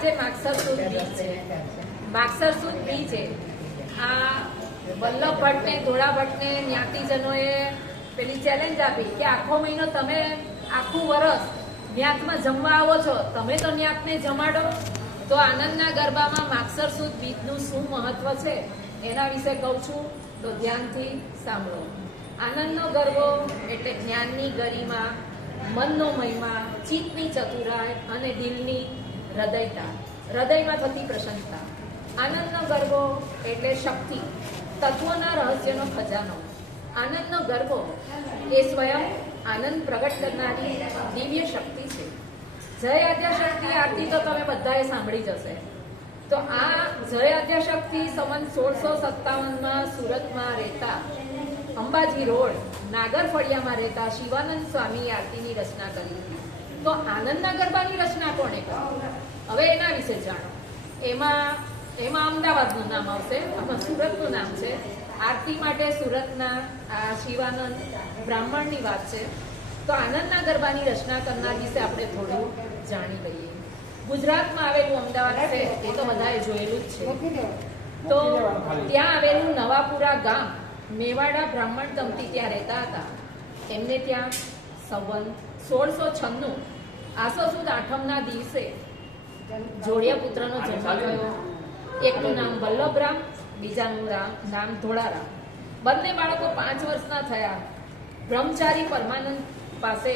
આજે માગસર બીજ છે. માગસર સુદ બીજ છે આ વલ્લભ ભટ્ટને, ધોળા ભટ્ટને જ્ઞાતિજનોએ પેલી ચેલેન્જ આપી કે આખો મહિનો તમે આખું વરસ ન્યાતમાં જમવા આવો છો. તમે તો ન્યાતને જમાડો. તો આનંદના ગરબામાં માગસર બીજનું શું મહત્વ છે એના વિશે કહું છું. તો ધ્યાનથી સાંભળો. આનંદનો ગરબો એટલે જ્ઞાનની ગરિમા, મનનો મહિમા, ચિત્તની ચતુરાય અને દિલની હૃદયતા, હૃદયમાં થતી પ્રશંસા. આનંદનો ગરબો એટલે શક્તિ, તત્વોના રહસ્યનો ખજાનો. આનંદનો ગરબો એ સ્વયં આનંદ પ્રગટ કરનારી દિવ્ય શક્તિ છે. જય આદ્યાશક્તિ આરતી તો તમે બધાએ સાંભળી જશે. તો આ જય આદ્યાશક્તિ સંવંત સોળસો સત્તાવનમાં સુરતમાં રહેતા અંબાજી રોડ નાગર ફળિયામાં રહેતા શિવાનંદ સ્વામી આરતીની રચના કરી હતી. તો આનંદના ગરબાની રચના કોણે કરી હવે એના વિશે જાણો. એમાં એમાં અમદાવાદનું નામ આવશે, આમાં સુરતનું નામ છે. આરતી માટે સુરતના, આ શિવાનંદ બ્રાહ્મણની વાત છે. તો આનંદના ગરબાની રચના કરનાર વિશે આપણે થોડું જાણી લઈએ. ગુજરાતમાં આવેલું અમદાવાદ છે, એ તો બધાએ જોયેલું જ છે. તો ત્યાં આવેલું નવાપુરા ગામ મેવાડા બ્રાહ્મણ દંપતી ત્યાં રહેતા હતા. એમને ત્યાં સંવંત સોળસો છન્નું. આસો સુદ આઠમના દિવસે જોડિયા પુત્રનો જન્મ થયો. એકનું નામ વલ્લભરામ બીજાનું નામ ધોળારામ. બંને બાળકો પાંચ વર્ષના થયા. બ્રહ્મચારી પરમાનંદ પાસે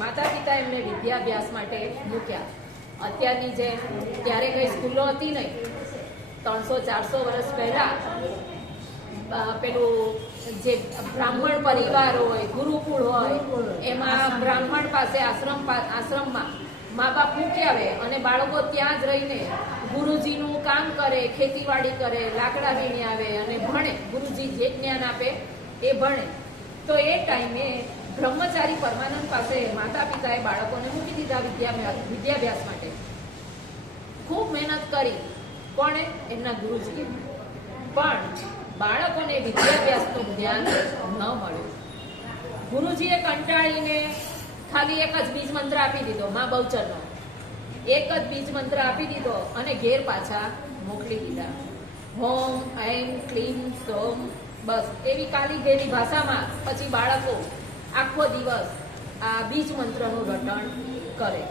માતા પિતા એમને વિદ્યાભ્યાસ માટે મૂક્યા. અત્યારની જે ત્યારે કઈ સ્કૂલો હતી નહીં. ત્રણસો ચારસો વર્ષ પહેલા પેલું જે બ્રાહ્મણ પરિવાર હોય, ગુરુકુળ હોય, એમાં બ્રાહ્મણ પાસે આશ્રમ આશ્રમમાં મા બાપ મૂકી આવે અને બાળકો ત્યાં જ રહીને ગુરુજીનું કામ કરે, ખેતીવાડી કરે, લાકડા વીણી આવે અને ભણે. ગુરુજી જે જ્ઞાન આપે એ ભણે. તો એ ટાઈમે બ્રહ્મચારી પરમાનંદ પાસે માતા પિતાએ બાળકોને મૂકી દીધા વિદ્યા, વિદ્યાભ્યાસ માટે. ખૂબ મહેનત કરી કોણે એમના ગુરુજીએ. પણ બાળકોને વિદ્યાભ્યાસનું જ્ઞાન ન મળ્યું ગુરુજીએ કંટાળીને ખાલી એક જ બીજ મંત્ર આપી દીધો, મા બહુચરનો એક જ બીજ મંત્ર આપી દીધો અને ઘેર પાછા મોકલી દીધા. હોમ, એમ ક્લીમ સોમ, બસ. એવી કાલી ઘેરી ભાષામાં પછી બાળકો આખો દિવસ આ બીજ મંત્રનું રટણ કરે.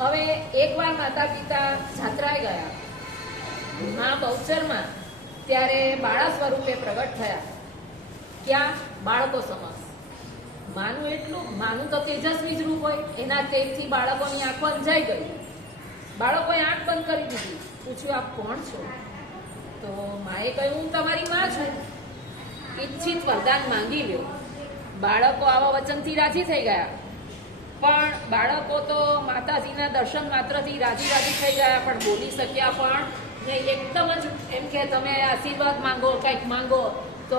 હવે એકવાર માતા પિતા જાત્રાએ ગયા. મા બહુચરમાં ત્યારે બાળા સ્વરૂપે પ્રગટ થયા. ક્યાં? બાળકો સમક્ષ. માનું એટલું, માનું તો તેજસ્વી જ રૂપ હોય. એના તેજથી બાળકોની આંખો અંજાઈ ગઈ. બાળકોએ આંખ બંધ કરી દીધી. પૂછ્યું, આપ કોણ છો? તો માએ કહ્યું, હું તમારી માં છું. ઈચ્છિત વરદાન માંગી લ્યો. બાળકો આવા વચનથી રાજી થઈ ગયા. પણ બાળકો તો માતાજીના દર્શન માત્રથી રાજી રાજી થઈ ગયા, પણ બોલી શક્યા પણ નહીં એકદમ જ એમ કે તમે આશીર્વાદ માંગો કંઈક માંગો તો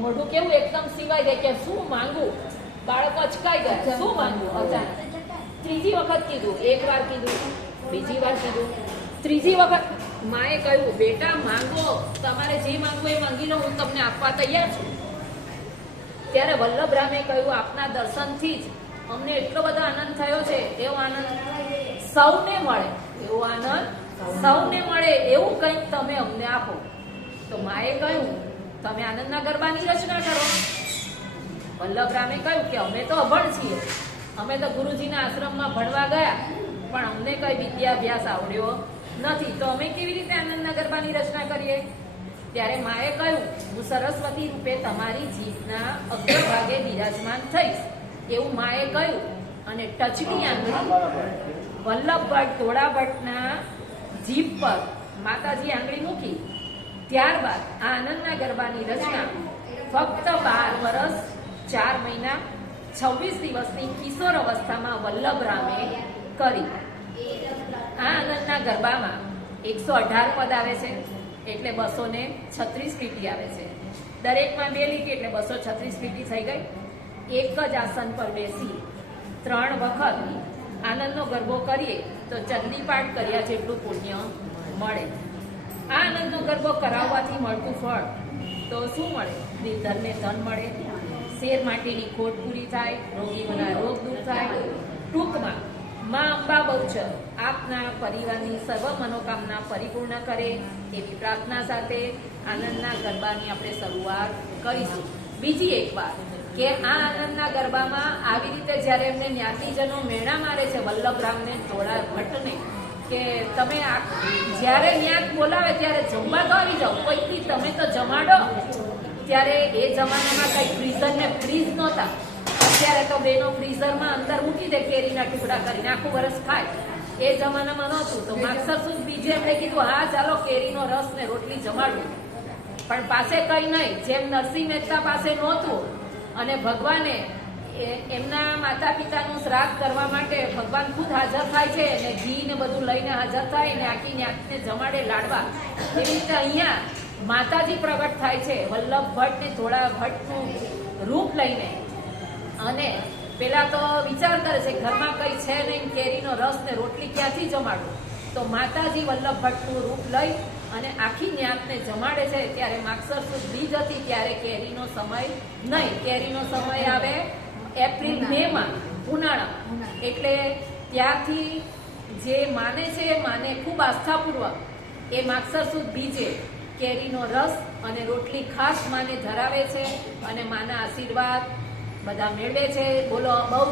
મોઢું કેવું એકદમ સિવાય જાય કે શું માંગુ? બાળકો અચકાઈ ગયા શું માંગુ? અચાનક ત્રીજી વખત કીધું એક વાર કીધું બીજી વાર કીધું. ત્રીજી વખત માએ કહ્યું બેટા માંગો. તમારે જે માંગવું એ માંગી લો હું તમને આપવા તૈયાર છું. ત્યારે વલ્લભ રામે કહ્યું આપના દર્શનથી જ અમને એટલો બધો આનંદ થયો છે. એવો આનંદ સૌને મળે એવો આનંદ સૌને મળે એવું કંઈક તમે અમને આપો. તો માએ કહ્યું, તમે આનંદના ગરબાની રચના કરો. વલ્લભરામે કહ્યું કે, અમે તો અભણ છીએ. અમે તો ગુરુજીના આશ્રમમાં ભણવા ગયા, પણ અમને કઈ વિદ્યાભ્યાસ આવડ્યો નથી. તો અમે કેવી રીતે આનંદના ગરબાની રચના કરીએ? ત્યારે માએ કહ્યું, હું સરસ્વતી રૂપે તમારી જીભના અગ્રભાગે બિરાજમાન થઈશ. એવું માએ કહ્યું અને ટચની આંગળી વલ્લભ ભટ્ટ ધોળા ભટ્ટના જીભ પર માતાજી આંગળી મૂકી, ત્યારબાદ આ આનંદના ગરબાની રચના ફક્ત બાર વર્ષ ચાર મહિના, છવ્વીસ દિવસની કિશોર અવસ્થામાં વલ્લભરામે કરી. આ આનંદના ગરબામાં એકસો અઢાર પદ આવે છે, એટલે બસો ને છત્રીસ લીટી આવે છે. દરેકમાં બે લીટી, એટલે બસો છત્રીસ લીટી થઈ ગઈ. એક જ આસન પર બેસી ત્રણ વખત આનંદનો ગરબો કરીએ. તો ચંદી પાઠ કર્યા જેટલું પુણ્ય મળે. આ આનંદનો ગરબો કરાવવાથી મળતું ફળ તો શું મળે? નિર્ધનને ધન મળે. શેર માટેની ખોટ પૂરી થાય, રોગીઓના રોગ દૂર થાય. ટૂંકમાં, માં અંબા બહુચર આપના પરિવારની સર્વ મનોકામના પરિપૂર્ણ કરે એવી પ્રાર્થના સાથે આનંદના ગરબાની આપણે શરૂઆત કરીશું. બીજી એક વાત કે આ આનંદના ગરબામાં આવી રીતે જ્યારે એમને જ્ઞાતિજનો મેળા મારે છે વલ્લભરામને ધોળા ભટ્ટને કે તમે આ જ્યારે જ્ઞાત બોલાવે ત્યારે જમવા તો આવી જાઓ કોઈથી તમે તો જમાડો. ત્યારે એ જમાનામાં કઈ ફ્રીઝર ને ફ્રીજ નહોતા. અત્યારે તો બેનો ફ્રીઝરમાં અંદર મૂકી દે કેરીના ટુકડા કરીને આખું વરસ ખાય. એ જમાનામાં નહોતું. તો માગસર શું બીજે એમણે કીધું હા ચાલો કેરીનો રસ ને રોટલી જમાડું. પણ પાસે કઈ નહીં. જેમ નરસિંહ મહેતા પાસે નહોતું અને ભગવાને એમના માતા પિતાનું શ્રાદ્ધ કરવા માટે ભગવાન ખુદ હાજર થાય છે અને ઘી ને બધું લઈને હાજર થાય ને આખી ન્યાતને જમાડે લાડવા. એવી રીતે અહીંયા માતાજી પ્રગટ થાય છે. વલ્લભ ભટ્ટ ને ધોળા ભટ્ટનું રૂપ લઈને. અને પેલા તો વિચાર કરે છે, ઘરમાં કઈ છે નહીં, કેરીનો રસ ને રોટલી ક્યાંથી જમાડું? તો માતાજી વલ્લભ ભટ્ટનું રૂપ લઈ અને આખી ન્યાતને જમાડે છે ત્યારે માગસર સુદ બીજ હતી ત્યારે કેરીનો સમય નહીં કેરીનો સમય આવે એપ્રિલ મે માં ઉનાળા. એટલે ત્યારથી જે માને છે એ માને ખૂબ આસ્થાપૂર્વક એ માગસર સુદ બીજે કેરીનો રસ અને રોટલી ખાસ માને ધરાવે છે અને માના આશીર્વાદ બધા મેળવે છે. બોલો બહુ